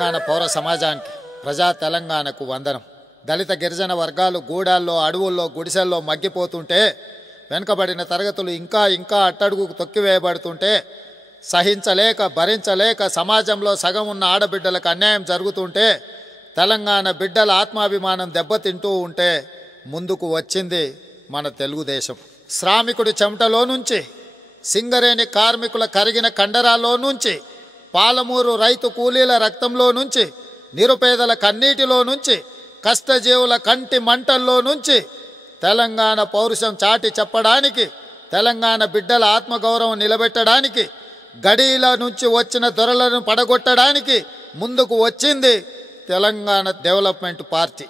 తెలంగాణ పౌర సమాజానికి ప్రజా తెలంగాణకు వందనం. దళిత గిరిజన వర్గాలు గూడాల్లో అడవుల్లో గుడిసెల్లో మగ్గిపోతుంటే, వెనుకబడిన తరగతులు ఇంకా ఇంకా అట్టడుగుకు తొక్కివేయబడుతుంటే, సహించలేక భరించలేక సమాజంలో సగం ఉన్న ఆడబిడ్డలకు అన్యాయం జరుగుతుంటే, తెలంగాణ బిడ్డల ఆత్మాభిమానం దెబ్బతింటూ ఉంటే ముందుకు వచ్చింది మన తెలుగుదేశం. శ్రామికుడి చెమటలో నుంచి, సింగరేణి కార్మికుల కరిగిన కండరాల్లో నుంచి, పాలమూరు రైతు కూలీల రక్తంలో నుంచి, నిరుపేదల కన్నీటిలో నుంచి, కష్టజీవుల కంటి మంటల్లో నుంచి తెలంగాణ పౌరుషం చాటి చెప్పడానికి, తెలంగాణ బిడ్డల ఆత్మగౌరవం నిలబెట్టడానికి, గడీల నుంచి వచ్చిన దొరలను పడగొట్టడానికి ముందుకు వచ్చింది తెలంగాణ డెవలప్మెంట్ పార్టీ.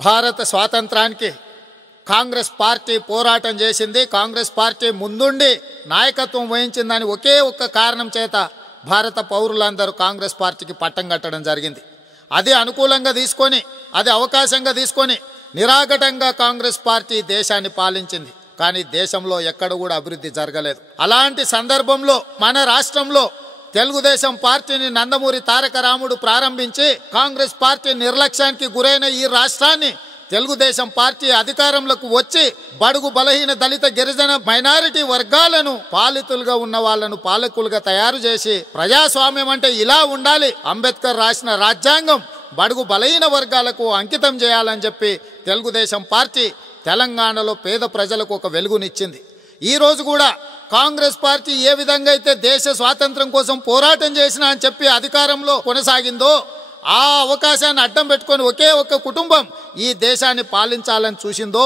భారత స్వాతంత్రానికి కాంగ్రెస్ పార్టీ పోరాటం చేసింది. కాంగ్రెస్ పార్టీ ముందుండి నాయకత్వం వహించిందని ఒకే ఒక్క కారణం చేత భారత పౌరులందరూ కాంగ్రెస్ పార్టీకి పట్టం కట్టడం జరిగింది. అది అనుకూలంగా తీసుకొని, అది అవకాశంగా తీసుకొని నిరాఘటంగా కాంగ్రెస్ పార్టీ దేశాన్ని పాలించింది. కానీ దేశంలో ఎక్కడ కూడా అభివృద్ధి జరగలేదు. అలాంటి సందర్భంలో మన రాష్ట్రంలో తెలుగుదేశం పార్టీని నందమూరి తారక రాముడు ప్రారంభించి, కాంగ్రెస్ పార్టీ నిర్లక్ష్యానికి గురైన ఈ రాష్ట్రాన్ని తెలుగుదేశం పార్టీ అధికారంలోకి వచ్చి బడుగు బలహీన దళిత గిరిజన మైనారిటీ వర్గాలను పాలితులుగా ఉన్న వాళ్ళను పాలకులుగా తయారు చేసి, ప్రజాస్వామ్యం అంటే ఇలా ఉండాలి, అంబేద్కర్ రాసిన రాజ్యాంగం బడుగు బలహీన వర్గాలకు అంకితం చేయాలని చెప్పి తెలుగుదేశం పార్టీ తెలంగాణలో పేద ప్రజలకు ఒక వెలుగునిచ్చింది. ఈరోజు కూడా కాంగ్రెస్ పార్టీ ఏ విధంగా అయితే దేశ స్వాతంత్రం కోసం పోరాటం చేసినా అని చెప్పి అధికారంలో కొనసాగిందో, ఆ అవకాశాన్ని అడ్డం పెట్టుకొని ఒకే ఒక్క కుటుంబం ఈ దేశాన్ని పాలించాలని చూసిందో,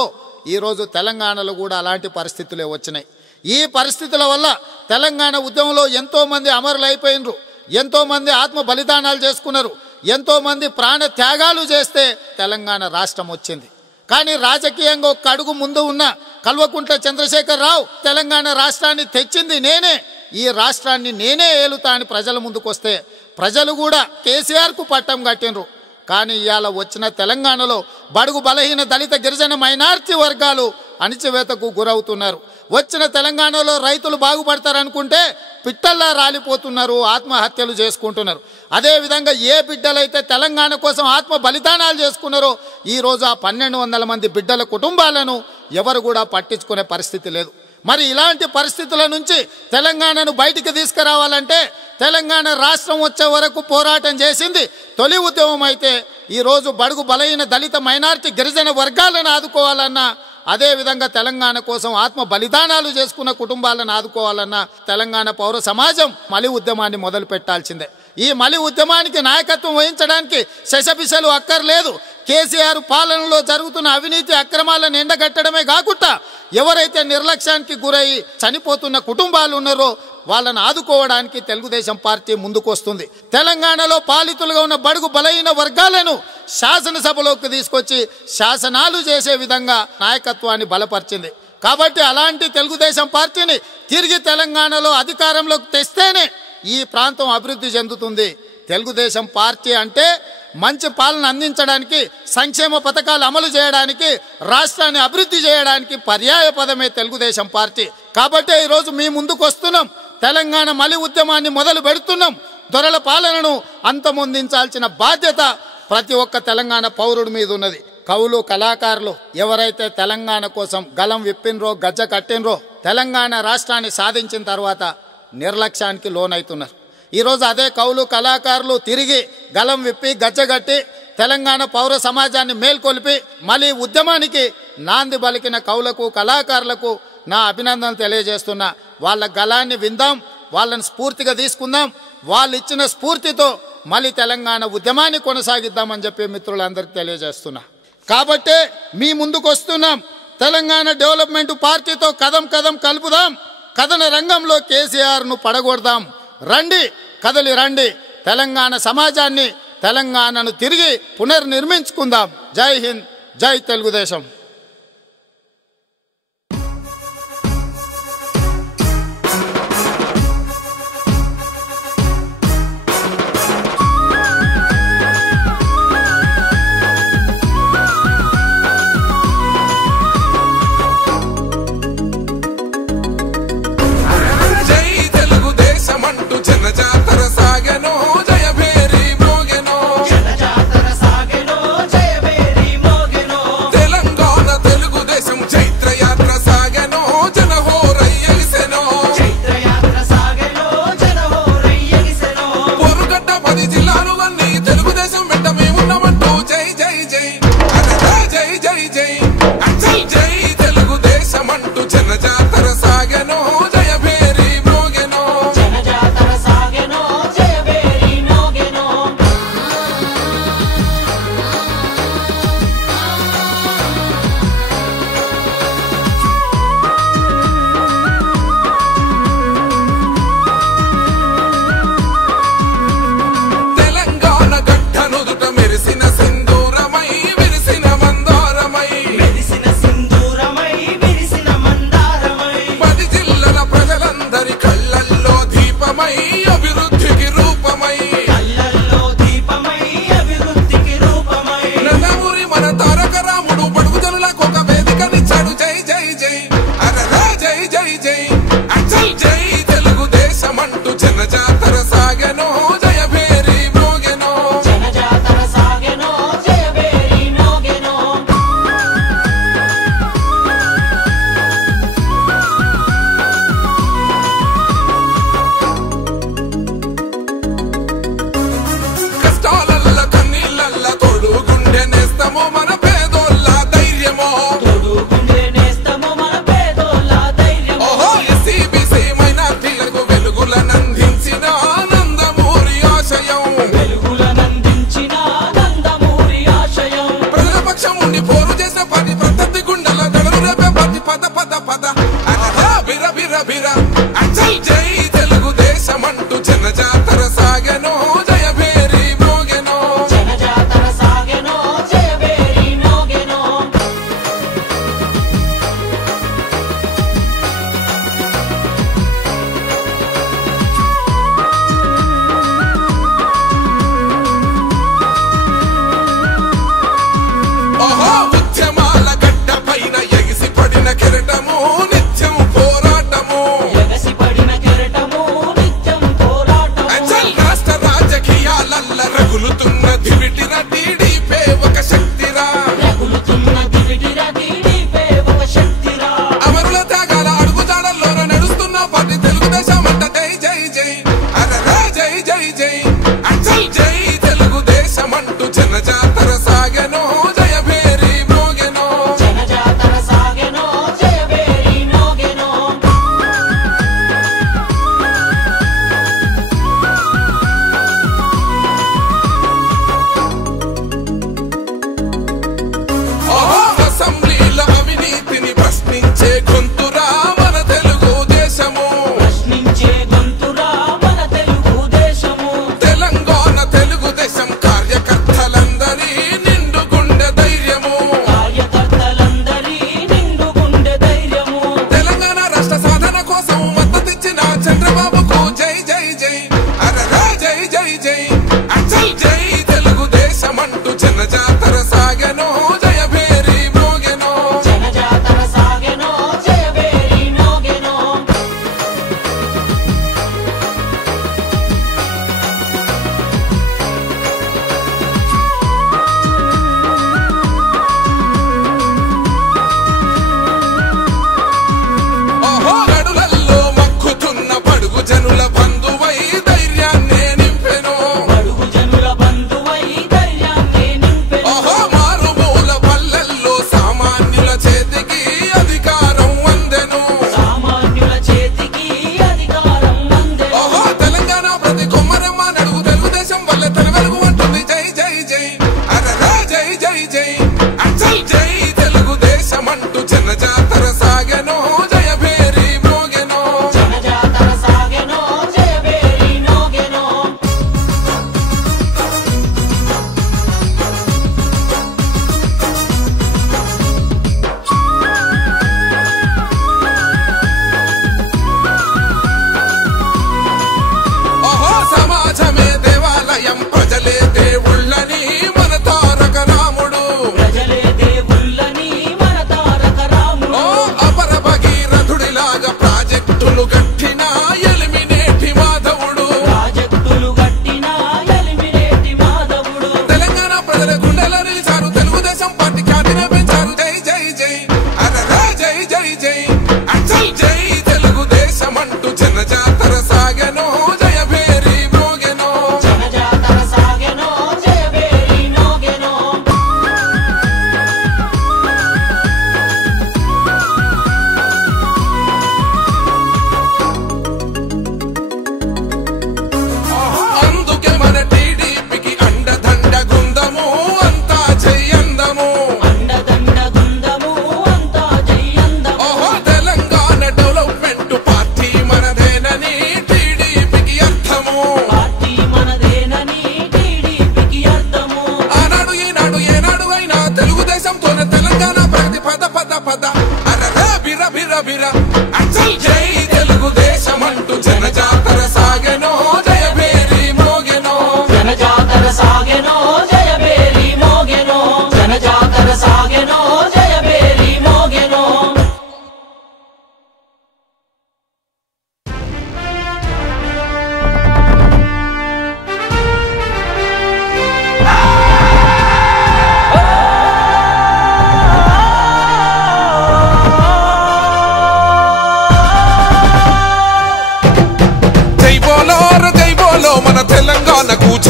ఈరోజు తెలంగాణలో కూడా అలాంటి పరిస్థితులే వచ్చినాయి. ఈ పరిస్థితుల వల్ల తెలంగాణ ఉద్యమంలో ఎంతోమంది అమరులు అయిపోయినరు, ఎంతోమంది ఆత్మ బలిదానాలు చేసుకున్నారు, ఎంతోమంది ప్రాణ త్యాగాలు చేస్తే తెలంగాణ రాష్ట్రం వచ్చింది. కానీ రాజకీయంగా ఒక్క అడుగు ముందు ఉన్న కల్వకుంట్ల చంద్రశేఖర్ రావు తెలంగాణ రాష్ట్రాన్ని తెచ్చింది నేనే, ఈ రాష్ట్రాన్ని నేనే ఏలుతా అని ప్రజల ముందుకు వస్తే ప్రజలు కూడా కేసీఆర్కు పట్టం కట్టినరు. కానీ ఇవాళ వచ్చిన తెలంగాణలో బడుగు బలహీన దళిత గిరిజన మైనారిటీ వర్గాలు అణిచివేతకు గురవుతున్నారు. వచ్చిన తెలంగాణలో రైతులు బాగుపడతారనుకుంటే పిట్టల్లా రాలిపోతున్నారు, ఆత్మహత్యలు చేసుకుంటున్నారు. అదేవిధంగా ఏ బిడ్డలైతే తెలంగాణ కోసం ఆత్మ బలిదానాలు చేసుకున్నారో ఈరోజు ఆ 1200 మంది బిడ్డల కుటుంబాలను ఎవరు కూడా పట్టించుకునే పరిస్థితి లేదు. మరి ఇలాంటి పరిస్థితుల నుంచి తెలంగాణను బయటికి తీసుకురావాలంటే తెలంగాణ రాష్ట్రం వచ్చే వరకు పోరాటం చేసింది తొలి ఉద్యమం అయితే, ఈరోజు బడుగు బలహీన దళిత మైనారిటీ గిరిజన వర్గాలను ఆదుకోవాలన్నా, అదేవిధంగా తెలంగాణ కోసం ఆత్మ బలిదానాలు చేసుకున్న కుటుంబాలను ఆదుకోవాలన్నా తెలంగాణ పౌర సమాజం మలి ఉద్యమాన్ని మొదలు పెట్టాల్సిందే. ఈ మలి ఉద్యమానికి నాయకత్వం వహించడానికి శశపిశలు అక్కర్లేదు. కేసీఆర్ పాలనలో జరుగుతున్న అవినీతి అక్రమాలను ఎండగట్టడమే కాకుండా ఎవరైతే నిర్లక్ష్యానికి గురై చనిపోతున్న కుటుంబాలు ఉన్నారో వాళ్ళని ఆదుకోవడానికి తెలుగుదేశం పార్టీ ముందుకు వస్తుంది. తెలంగాణలో పాలితులుగా ఉన్న బడుగు బలహీన వర్గాలను శాసనసభలోకి తీసుకొచ్చి శాసనాలు చేసే విధంగా నాయకత్వాన్ని బలపరిచింది. కాబట్టి అలాంటి తెలుగుదేశం పార్టీని తిరిగి తెలంగాణలో అధికారంలోకి తెస్తేనే ఈ ప్రాంతం అభివృద్ధి చెందుతుంది. తెలుగుదేశం పార్టీ అంటే మంచి పాలన అందించడానికి, సంక్షేమ పథకాలు అమలు చేయడానికి, రాష్ట్రాన్ని అభివృద్ధి చేయడానికి పర్యాయ పదమే తెలుగుదేశం పార్టీ. కాబట్టి ఈరోజు మీ ముందుకు వస్తున్నాం, తెలంగాణ మలి ఉద్యమాన్ని మొదలు పెడుతున్నాం. దొరల పాలనను అంతమొందించాల్సిన బాధ్యత ప్రతి ఒక్క తెలంగాణ పౌరుడి మీద ఉన్నది. కవులు కళాకారులు ఎవరైతే తెలంగాణ కోసం గలం విప్పినరో గజ్జ కట్టినరో తెలంగాణ రాష్ట్రాన్ని సాధించిన తర్వాత నిర్లక్ష్యానికి లోనవుతున్నారు. ఈరోజు అదే కవులు కళాకారులు తిరిగి గలం విప్పి గజ్జగట్టి తెలంగాణ పౌర సమాజాన్ని మేల్కొల్పి మళ్ళీ ఉద్యమానికి నాంది పలికిన కవులకు కళాకారులకు నా అభినందనలు తెలియజేస్తున్నా. వాళ్ళ గలాన్ని విందాం, వాళ్ళని స్ఫూర్తిగా తీసుకుందాం, వాళ్ళు ఇచ్చిన స్ఫూర్తితో మళ్ళీ తెలంగాణ ఉద్యమాన్ని కొనసాగిద్దామని చెప్పి మిత్రులందరికీ తెలియజేస్తున్నా. కాబట్టే మీ ముందుకు వస్తున్నాం, తెలంగాణ డెవలప్మెంట్ పార్టీతో కదం కదం కలుపుదాం, కథన రంగంలో కేసీఆర్ను పడగొడదాం. రండి, కదలి రండి, తెలంగాణ సమాజాన్ని తెలంగాణను తిరిగి పునర్నిర్మించుకుందాం. జై హింద్, జై తెలుగుదేశం. జై తెలుగుదేశం అంటూ జనజాతర సాగెను, జయ భేరి మోగెను.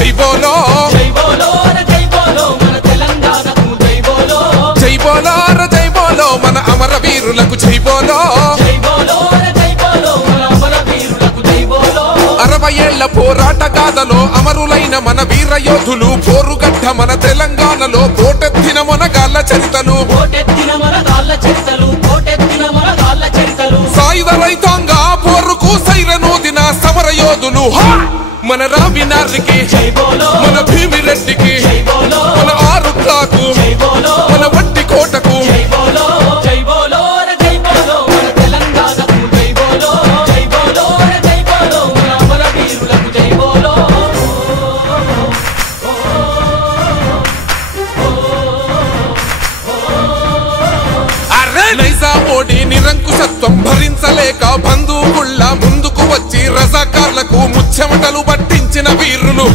జై బోలో జై బోలో జై బోలో మన తెలంగాణకు జై బోలో జై బోలో జై బోలో మన అమరవీరులకు జై బోలో జై బోలో జై బోలో మన అమరవీరులకు జై బోలో 60 ఏళ్ల పోరాట గాథలో అమరులైన మన వీర యోధులు పోరుగడ్డ మన తెలంగాణలో పోటెత్తిన మొనగాళ్ళ చరితలు సాయుధ రైతాంగ పోరుకు సైరనూదిన సమర యోధులు మన రావినారికి మన భీమిరెడ్డికి మన ఆరుట్లకు మన వట్టి కోటకు నైజామోడి నిరంకుశత్వం భరించలేక బంధువుల ముందుకు వచ్చి రజాకార్లకు ముచ్చెమటలు పట్టించిన వీరులు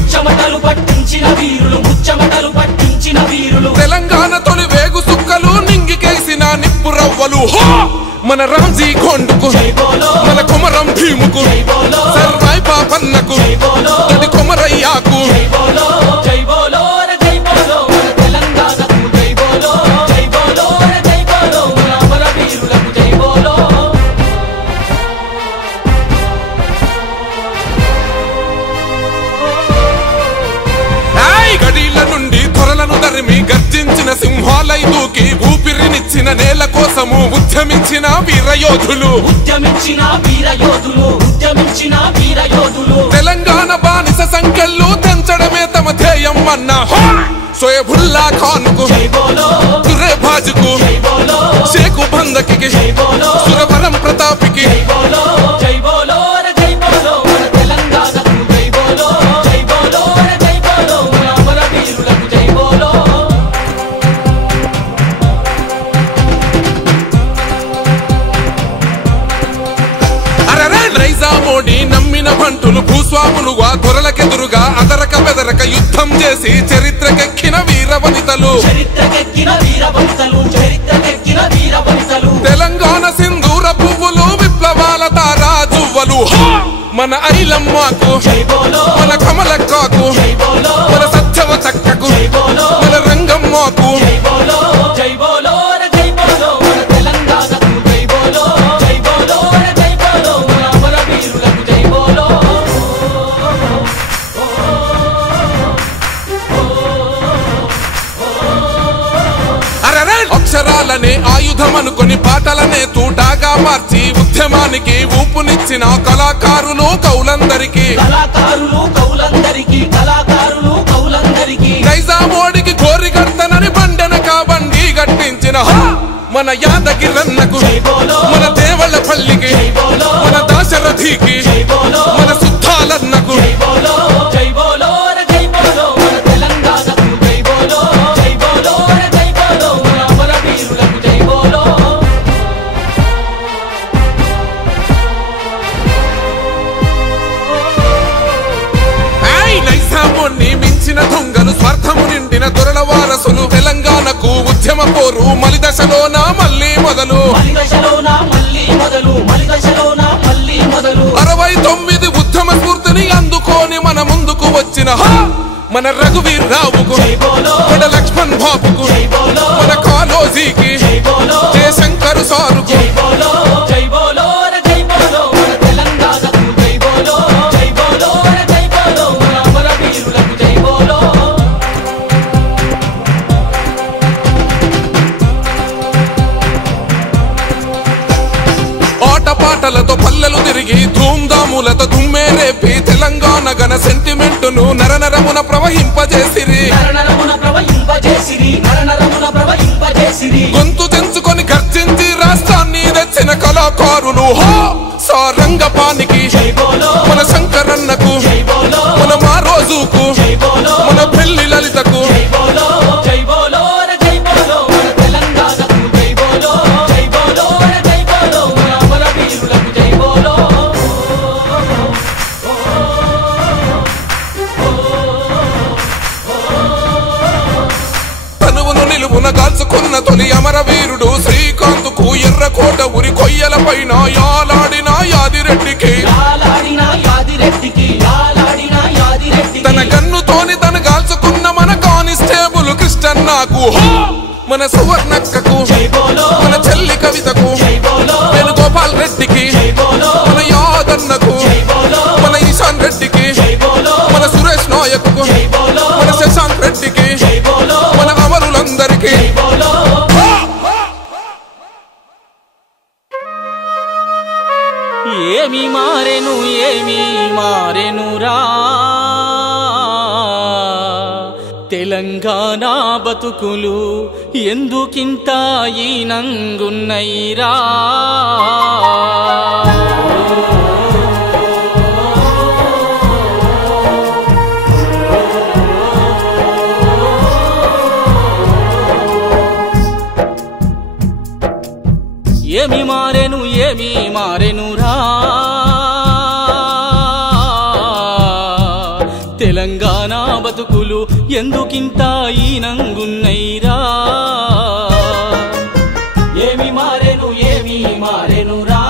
తెలంగాణ తొలి వేగు సుక్కలు నింగికేసిన నిప్పు రవ్వలు మన రాంజీ కొండకు మన కొమరం భీముకు సర్వాయి పాపన్నకు తడి కొమరయ్యాకు గర్జించిన సింహాలై దూకి ఊపిరినిచ్చిన నేల కోసము ఉద్యమించిన వీరయోధులు తెలంగాణ బానిస సంఖ్యలు తెంచడమే తమ ధ్యేయం అన్న సోయబుల్లా ఖాన్కు దురే బాజుకు షేకు బందకి సురవరం ప్రతాపికి నమ్మిన భంటులు భూస్వాములుగా దొరలకెదురుగా అదరక బెదరక యుద్ధం చేసి చరిత్రకెక్కిన వీరవనితలు తెలంగాణ సింధూర పువ్వులు విప్లవాల తారాజువ్వలు మన ఐలమ్మకు మన కమలక్కకు మన సత్యవతక్కకు మన రంగమ్మకు అక్షరాలనే ఆయుధమనుకొని పాటలనే తూటాగా మార్చి ఉద్యమానికి ఊపునిచ్చిన కళాకారులు కౌలందరికీ నైజామోడికి కోరిగడతనని బండెనక బండి గట్టించిన మన యాదగిరన్నకు మన దేవళ్ళపల్లికి మన దాశరథికి మన సుద్దాలన్నకు మించిన దొంగలు స్వార్థము నిండిన దొరల వారసులు తెలంగాణకు ఉద్యమ పోరు మలిదశలోన మళ్ళీ మొదలు 69 ఉద్యమ స్ఫూర్తిని అందుకోని మన ముందుకు వచ్చిన మన రఘువీర్ రావుకు మన లక్ష్మణ్ బాబుకు మన కాలోజీకి జయశంకర్ సారుకు పాటలతో పల్లెలు తిరిగి ధూమ్ధాములతో దుమ్మే రేపి తెలంగాణ గన సెంటిమెంటును నరనరమున ప్రవహింపజేసిరి గొంతు తెంచుకొని గర్జించి రాష్ట్రాన్ని తెచ్చిన కళాకారులు సారంగపానికి మన శంకరన్నకు మన మారోజుకు మన పెళ్లి లలితకు కాల్చుకున్న తొలి అమరవీరుడు శ్రీకాంత్కు ఎర్రకోట ఉరి కొయ్యల పైన యాలాడిన యాదిరెడ్డికి తన కన్నుతో పాపకు మన సువర్ణక్కకు మన చెల్లి కవితకు వేణుగోపాల్ రెడ్డికి మన యాదన్నకు మన ఈశాన్ రెడ్డికి మన సురేష్ నాయక్కు మన శశాంక్ రెడ్డికి మన అమరులందరికీ ఏమి మారెనురా తెలంగాణ బతుకులు ఎందుకింత ఈనంగున్నైరా ఏమి మారెనురా తెలంగాణ బతుకులు ఎందుకింత ఈనంగున్నైరా ఏమి మారెనురా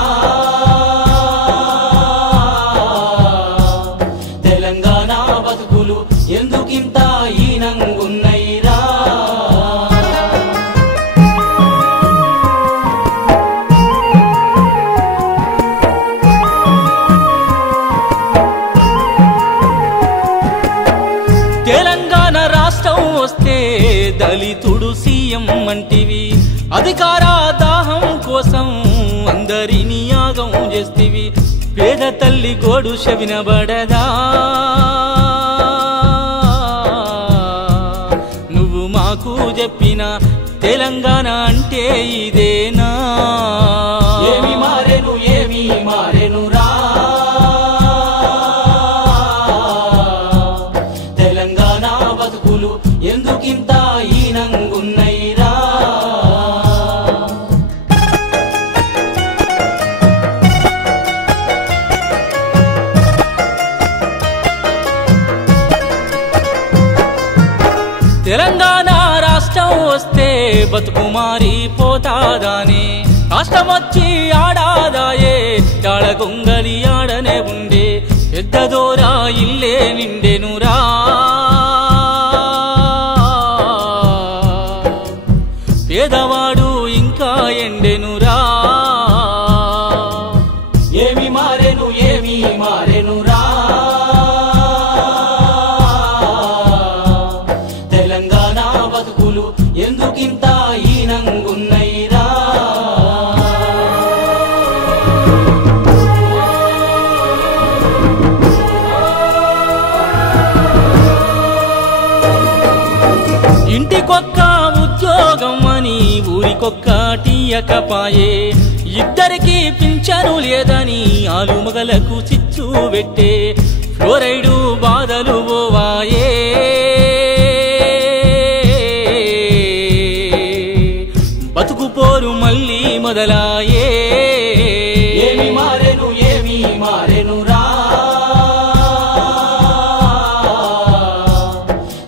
తెలంగాణ బతుకులు ఎందుకింత ఈనంగున్నైరా తెలంగాణ రాష్ట్రం వస్తే దళితుడు సీఎం అంటివి అధికార దాహం కోసం అందరినీ యాగం చేస్తివి పేద తల్లి గోడు శవినబడదా నువ్వు మాకు చెప్పిన తెలంగాణ అంటే ఇదేనా ఏమి మారెనురా తెలంగాణ బతుకులు ఎందుకింత ఈనంగున్నైరా తెలంగాణ రాష్ట్రం వస్తే బతుకు మారిపోతాదానే కష్టమొచ్చి ఆడాదాయే ఆడగొంగలి ఆడనే ఉండే పెద్ద దూరా ఇల్లే నిండెనురా పేదవాడు ఇంకా ఎండెనురా ఏమి మారెనురా తెలంగాణ బతుకులు ఎందుకింత ఈనంగున్నైరా ఇంటికొక్క ఉద్యోగం అని ఊరికొక్క టీయకపాయే ఇద్దరికి పింఛను లేదని ఆలుమగలకు చిచ్చు పెట్టే ఫ్లోరైడు బాధలు పోవాయే బతుకు పోరు మళ్ళీ మొదలాయే ఏమి మారెనురా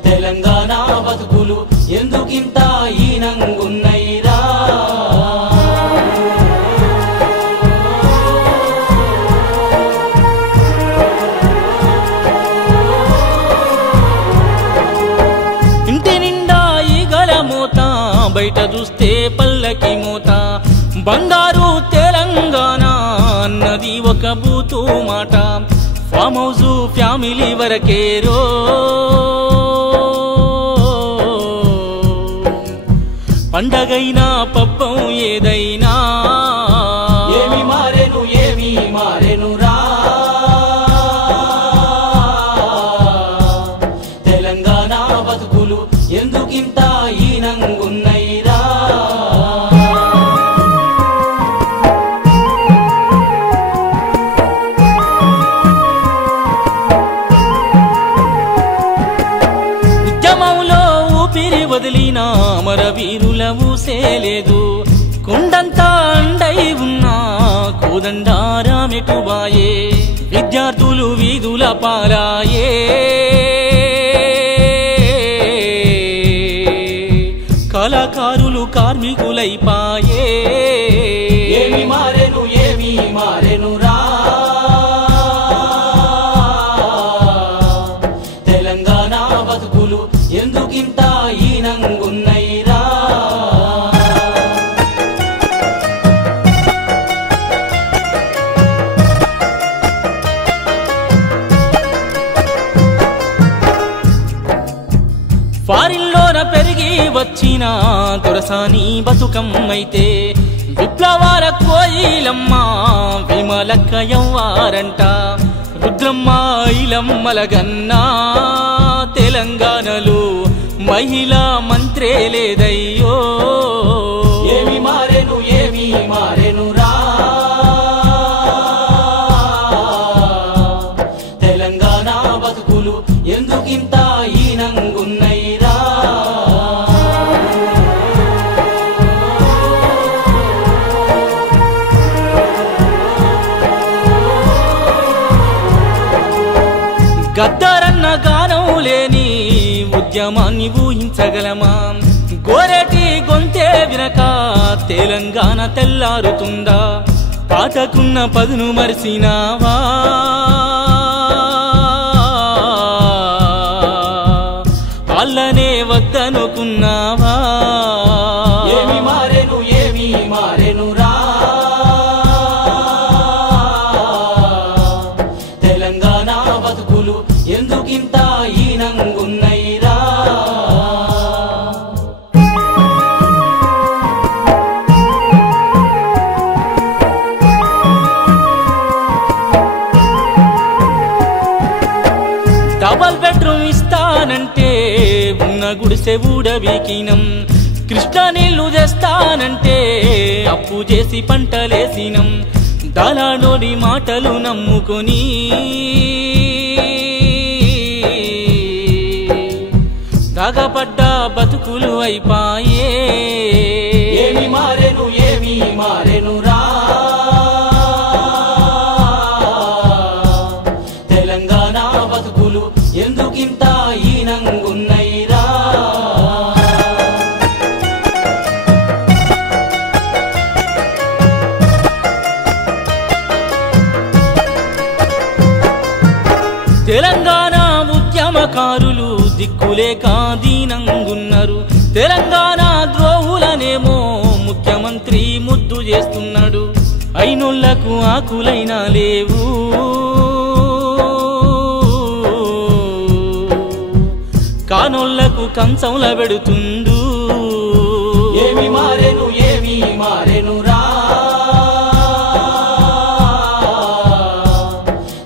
తెలంగాణ బతుకులు ఎందుకింత ఈనంగున్నైరా ఇంటి నిండా ఈగల మోత బయట చూస్తే పల్లకి మోత బంగారు తెలంగాణ అన్నది ఒక బూతు మాట ఫామ్ హౌస్ ఫ్యామిలీ వరకేరో పండగైనా పబ్బం ఏదైనా ఏమి మారెనురా తెలంగాణ బతుకులు ఎందుకింత ఈనంగున్నైరా ఉద్యమంలో ఊపిరి వదిలిన అమరవీరుల ఊసేలేదు కొండంతా అండై ఉన్నా కోదండారామెటుబాయే విద్యార్థులు వీధుల పారాయే కళాకారులు కార్మికులైపాయే ఏమి మారెనురా తెలంగాణ బతుకులు ఎందుకింత ఈనంగున్నై తెచ్చిన దొరసాని బతుకమ్మైతే విప్లవాల కోయిలమ్మ విమలక్క యవ్వారంట రుద్రమ్మ ఇలమ్మల గన్నా తెలంగాణలో మహిళా మంత్రే లేదయ్యో ఏమి మారెను రా తెలంగాణ బతుకులు ఎందుకింత ఈనంగున్నైరా గద్దరన్న గానం లేని ఉద్యమాన్ని ఊహించగలమా గోరేటి గొంతే వినక తెలంగాణ తెల్లారుతుందా పాటకున్న పదును మరిసినావా అల్లనే వద్దనుకున్నావా ఏమి మారెను రా తెలంగాణ బతుకులు ఎందుకింత ఈనంగున్నైరా డబల్ బెడ్రూమ్ ఇస్తానంటే ఉన్న గుడిసె ఊడబీకినం కృష్ణ నీళ్లు తెస్తానంటే అప్పు చేసి పంటలేసినం దళాలోని మాటలు నమ్ముకొని దాగపడ్డ బతుకులు అయిపాయే ఏమి మారెను రా తెలంగాణ బతుకులు ఎందుకింత ఈనంగున్నైరా తెలంగాణ ఉద్యమకారులు దిక్కులేక దీనంగున్నారు తెలంగాణ ద్రోహులనేమో ముఖ్యమంత్రి ముద్దు చేస్తున్నాడు అయినోళ్లకు ఆకులైనా లేవు కానోళ్లకు కంచంల పెడుతుండు ఏమి మారెను రా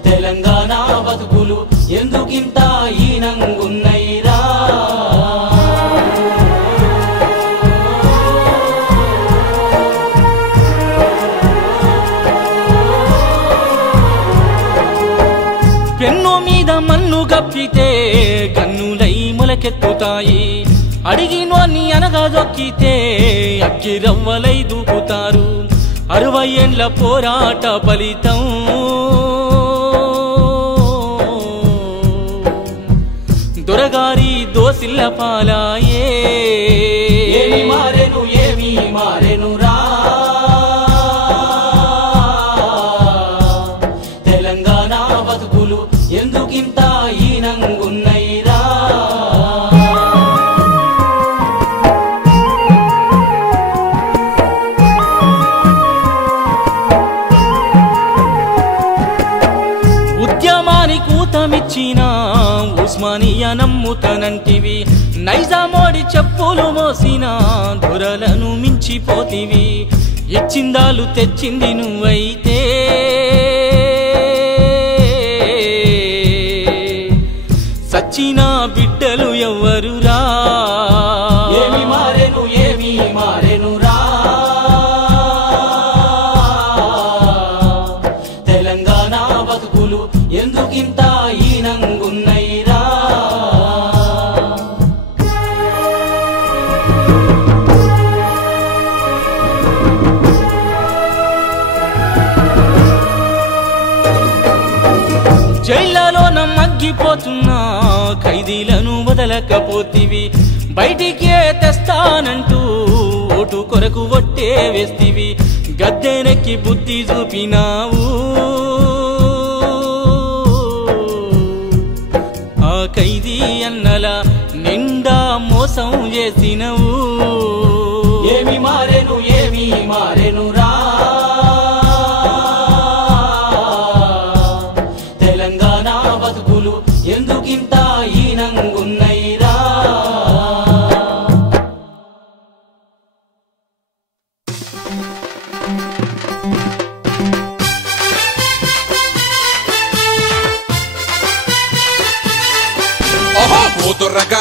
తెలంగాణ బతుకులు ఎందుకింత ఈనంగున్నైరా పెన్ను మీద మన్ను కప్పితే కన్నులై మొలకెత్తుతాయి అడిగినోన్ని అనగదొక్కితే అక్కిరవ్వలై దూకుతారు 60 ఏండ్ల పోరాట ఫలితం దొరగారి దోసిల్ల పాలాయే ఏమి మారెను రా తెలంగాణ బతుకులు ఎందుకింత ఈనంగున్నైరా ఉద్యమాని కూతమిచ్చిన ఉస్మానియా నమ్ముతనంటివి నైజామోడి చెప్పులు మోసిన దొరలను మించిపోతివి ఇచ్చిందాలు తెచ్చింది నువ్వైతే సచ్చిన బిడ్డలు ఎవ్వరురా ఏమి మారెను రా తెలంగాణ బతుకులు ఎందుకింత ఈనంగున్నైరా జైళ్లలో నమ్మగ్గిపోతున్నా ఖైదీలను వదలకపోతివి బయటికే తెస్తానంటూ ఓటు కొరకు ఒట్టే వేస్తివి గద్దెనెక్కి బుద్ధి చూపినావు ఆ ఖైదీ అన్నల నిండా మోసం చేసినవు ఏమి మారెను రా తెలంగాణ బతుకులు ఎందుకింత ఈనంగున్నైరా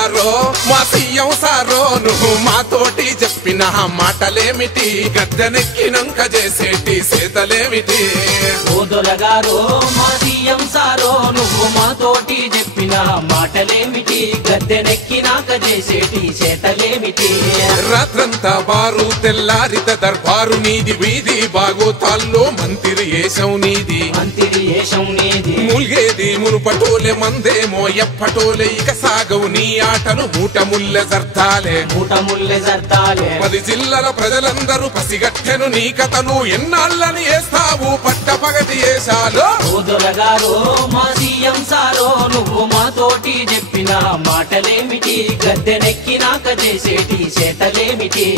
గారో మా సీఎం సారో నువ్వు మాతోటి చెప్పిన మాటలేమిటి గద్దెనెక్కినంక చేసేటి చేతలేమిటి ఓదొరగారో మా సీఎం సారో నువ్వు మాతోటి చెప్పిన మాటలేమిటి గద్దెనెక్కినాక చేసేటి చేతలేమిటి రాత్రంతా బారు తెల్లారిత దర్బారు నీది వీధి బాగోతాల్లో మంత్రి ఏషం నీది ముల్గేది మునుపటోలే మందేమో ఎప్పటోలే ఇక సాగవు నీ ఆటలు మూట ముల్లె జర్తాలే 10 జిల్లాల ప్రజలందరూ పసిగట్టెను నీ కథలు ఎన్నాళ్ళని వేస్తావు పట్టపగటి వేషాలు ఓదొరగారో మా సీఎం సారో నువ్వు మాతోటి చెప్పిన మాటలేమిటి గద్దెనెక్కినాక చేసేటి చేతలేమిటి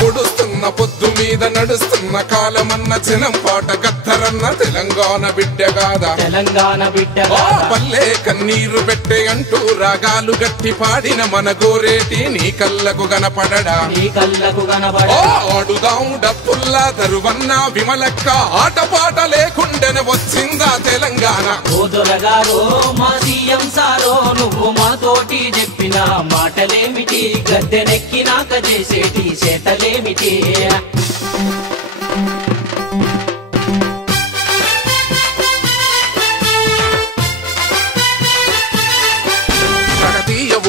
పొడుస్తున్న పొద్దు మీద నడుస్తున్న కాలమన్న జనం పాట గద్దరన్న తెలంగాణ బిడ్డ పల్లె కన్నీరు పెట్టే అంటూ రాగాలు గట్టి పాడిన మన గోరేటి నీ కళ్ళకు కనపడడా ఆడుదాం డప్పుల్లా దరువన్న విమలక్క ఆటపాట లేకుండానే వచ్చిందా తెలంగాణ ఓదొరగారో మా సీఎం సారో నువ్వు మాతోటి చెప్పిన మాటలేమిటి గద్దెనెక్కినాక చేసేటి చేతలేమిటి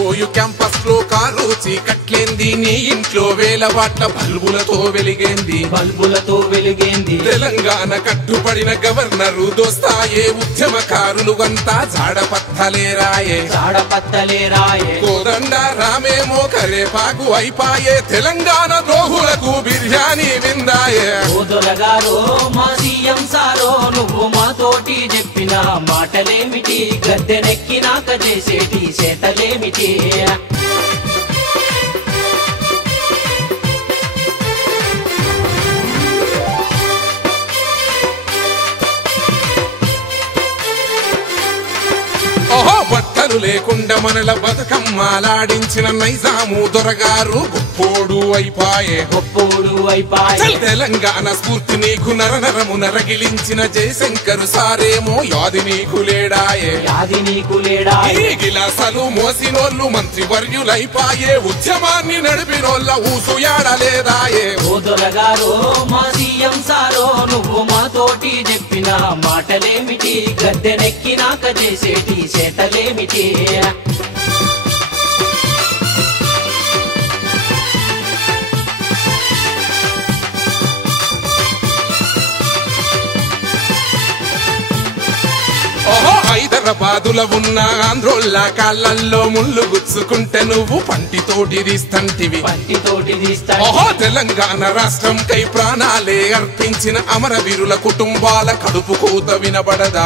ఓయు క్యాంపస్ లో కారు చీకట్లేంది నీ ఇంట్లో వేల వాట్ల బల్బులతో వెలిగేంది తెలంగాణ కట్టుబడిన గవర్నరు దోస్తాయే ఉద్యమకారులు అంతా జాడపత్తలేరాయే కోదండ రామేమో కరేపాకు అయిపాయే తెలంగాణ ద్రోహులకు బిర్యానీ విందాయే ఓదొరగారో మా సీఎం సారో నువ్వు మాతోటి చెప్పిన మాటలేమిటి గద్దెనెక్కినాక చేసేటి చేతలేమిటి బట్టలు లేకుండా మనల బతుకమ్మలాడించిన నైజాము దొరగారు గొప్పోడు అయిపాయే తెలంగాణ స్ఫూర్తి నీకు నరనరమున రగిలించిన జయశంకరు సారేమో యాది నీకు లేడాయే గిలాసలు మోసినోళ్ళు మంత్రి వర్యులైపాయే ఉద్యమాన్ని నడిపినోళ్ళ ఊసు ఏడలేదాయే ఓదొరగారో మా సీఎం సారో నువ్వు మాతోటి చెప్పిన మాటలేమిటి గద్దెనెక్కినాక చేసేటి చేతలేమిటి హైదరాబాదులో ఉన్న ఆంధ్రోళ్ళ కాళ్ళల్లో ముళ్ళు గుచ్చుకుంటే నువ్వు పంటితోటి తీస్తంటివి తెలంగాణ రాష్ట్రం కై ప్రాణాలే అర్పించిన అమరవీరుల కుటుంబాల కడుపు కోత వినబడదా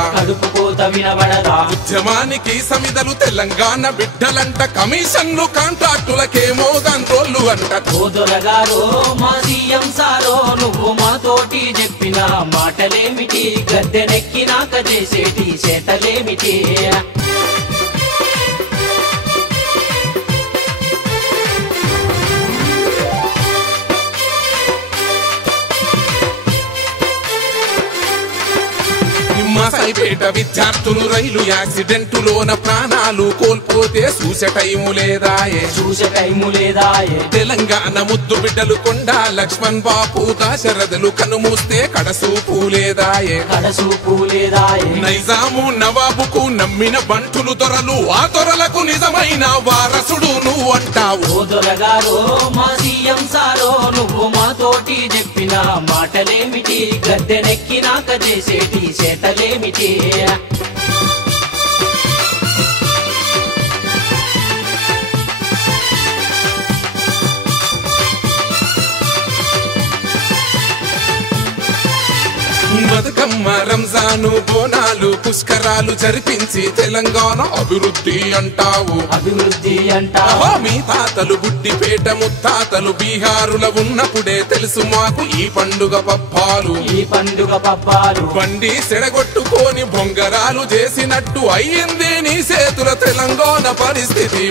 ఉద్యమానికి సమిదలు తెలంగాణ బిడ్డలంట కమిషన్లు కాంట్రాక్టులకేమో దాంట్రోళ్ళు అంట ఓదొరగారో మా సీఎం సారో నువ్వు మాతోటి చెప్పిన మాటలేమిటి గద్దెనెక్కినాక చేసేటి చేతలేమిటి నిమ్మసాయిపేట విద్యార్థులు రైలు యాక్సిడెంటులోన ప్రాణాలు కోల్పోతే చూసే టైము లేదాయే తెలంగాణ ముద్దు బిడ్డలు కొండ లక్ష్మణ్ బాపు దాశరథులు కనుమూస్తే కడసూపు లేదాయే నైజాము నవాబుకు నమ్మిన బంటులు దొరలు ఆ దొరలకు నిజమైన వారసుడు నువ్వు అంటావు ఓదొరగారో మా సీఎం సారో నువ్వు మాతోటి చెప్పిన మాటలేమిటి గద్దెనెక్కినాక చేసేటి చేతలేమిటి బతుకమ్మ రంజాను బోనాలు పుష్కరాలు జరిపించి తెలంగాణ అభివృద్ధి అంటావు మీ తాతలు గుడ్డిపేట ముత్తాతలు బీహారుల ఉన్నప్పుడే తెలుసు మాకు ఈ పండుగ పబ్బాలు బండి సెడగొట్టుకొని బొంగరాలు చేసినట్టు అయ్యింది నీ చేతుల తెలంగాణ పరిస్థితి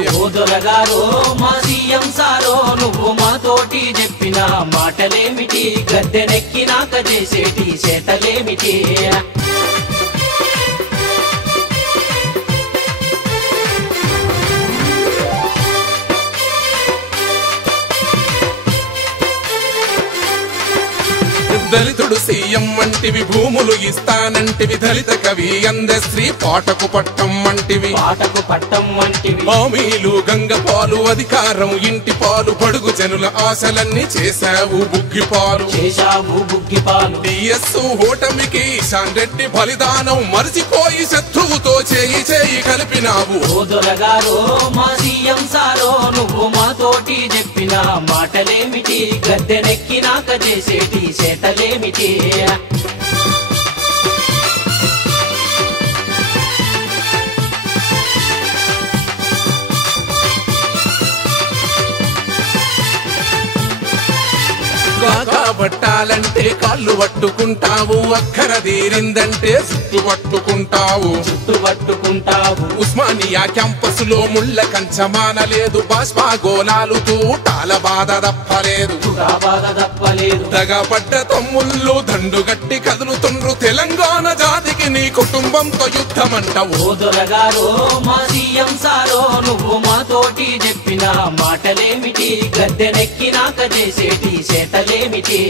మా సీఎం సారో నువ్వు మాతోటి చెప్పిన మాటలేమిటి గద్దెనెక్కినాక చేసేటి చేతలేమిటి దళితుడు సీఎం వంటివి భూములు ఇస్తానంటివి దళిత కవి అందశ్రీ పాటకు పట్టం వంటివి హామీలు గంగపాలు అధికారం ఇంటి పాలు బడుగు జనుల ఆశలన్నీ చేశావు బుగ్గిపాలు టీఎస్ ఓటమికి ఈశాన్ రెడ్డి బలిదానం మరిచిపోయి శత్రువుతో చేయి చేయి కలిపినావు మా సీఎం సారో నువ్వు మాతోటి చెప్పిన మాటలేమిటి గద్దెనెక్కినాక చేసేటి చేతలేమిటి కాబట్టాలంటే కాళ్ళు పట్టుకుంటావు అక్కర తీరిందంటే చుట్టు పట్టుకుంటావు ఉస్మానియా క్యాంపస్ లో ముళ్ళ కంచమానలేదు బాష్పా గోళాలు తూటాల బాధ తప్పలేదు దగపడ్డ తమ్ముళ్ళు దండుగట్టి కదులుతుండ్రు తెలంగాణ జాతికి నీ కుటుంబంతో యుద్ధమంటావు మా సీఎం సారో నువ్వు మాతోటి చెప్పిన మాటలేమిటి గద్దెనెక్కినాక చేసేటి చేతలేమిటి